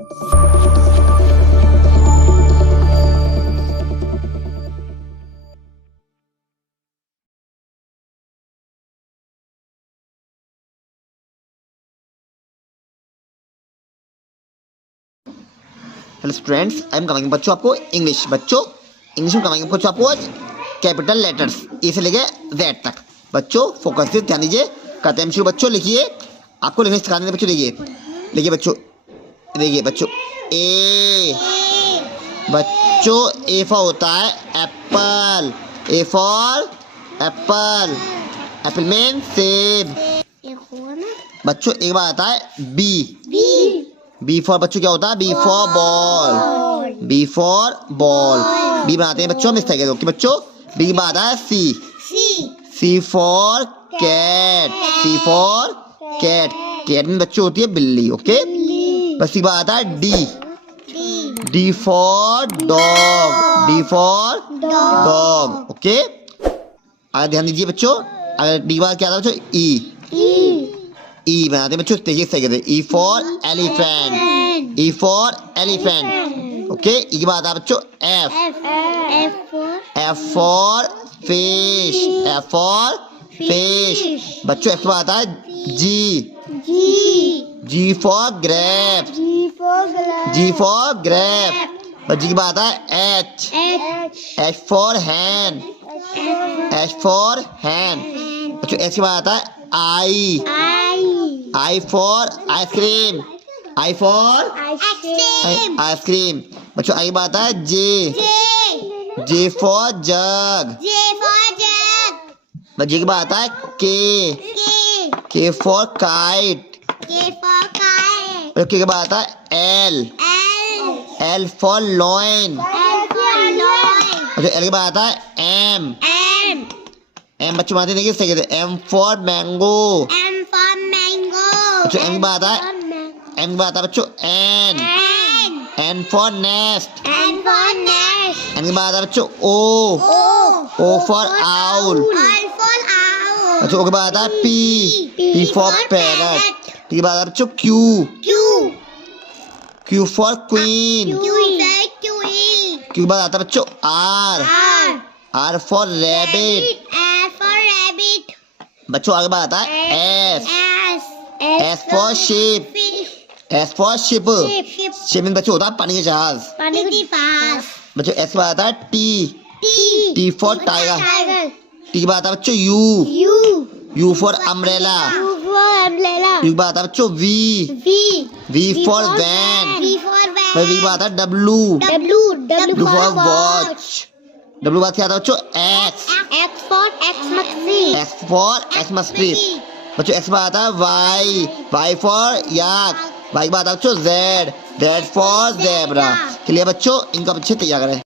Hello students, I am कमाएंगे बच्चों आपको इंग्लिश। बच्चों इंग्लिश में कमाएंगे बच्चों आपको आज कैपिटल लेटर्स ए से लेके जेड तक। बच्चों फोकस से ध्यान दीजिए, कहते हैं शुरू। बच्चों लिखिए, आपको लिखने सिखाने हैं बच्चों। लिखिए बच्चों, देखिए बच्चों ए। बच्चों ए फॉर होता है Apple, A for Apple, Apple mean सेब। बच्चों एक बार आता है बी, बी फॉर बच्चों क्या होता है, B for ball, B for ball. B बनाते हैं बच्चों हम इस तरह के बच्चों। बी के बाद आता है C, C for cat, C for cat, cat में बच्चों होती है बिल्ली। ओके, बस के बाद आता है D, D for dog, D for dog. Okay, आगे ध्यान दीजिए बच्चों, अगर डी के बाद क्या आता है बच्चों, ई, ई बनाते हैं बच्चों देखिए सही कहते हैं। E for elephant, E for elephant. Okay, E के बाद आता है बच्चों F, F for fish, F for fish. बच्चों एफ के बाद आता है G, G for grape, G for grape. G के बाद आता है H, H for hand, H for hand. बच्चों एच के बाद आता है I, I for ice cream, I for ice cream. बच्चों आई बात है जे, जे फॉर जग, जे की बात है के फॉर काइट, के की बात है L, L for lion. L की बात है एम, एम बच्चों मानते देखिए सही कहते हैं, एम फॉर मैंगो। बच्चों एम की बात है, एम की बात है बच्चों N, N for nest, N की बात है बच्चों ओ, ओ फॉर आउल। बच्चों ओ की बात है P, P for parrot. T की बात है बच्चों Q, Q for queen. Q की बात आता है बच्चों आर, आर फॉर रैबिट। बच्चों आगे बात आता है S, S for ship, S for ship. Ship में बच्चों होता है पानी का जहाज। बच्चों एस बात आता है T, T for tiger. T की बात आता है बच्चों U, U for umbrella. U की बात आता है बच्चों V, V for van. V की बात आता है W, W for watch. W बात क्या आता है बच्चों X, X for Xmas tree. बच्चों एक्स बात आता है Y, Y for yak. Y की बात आता है बच्चों जेड, जेड फॉर जेब्रा। के लिए बच्चों इनका अच्छे तैयार करें।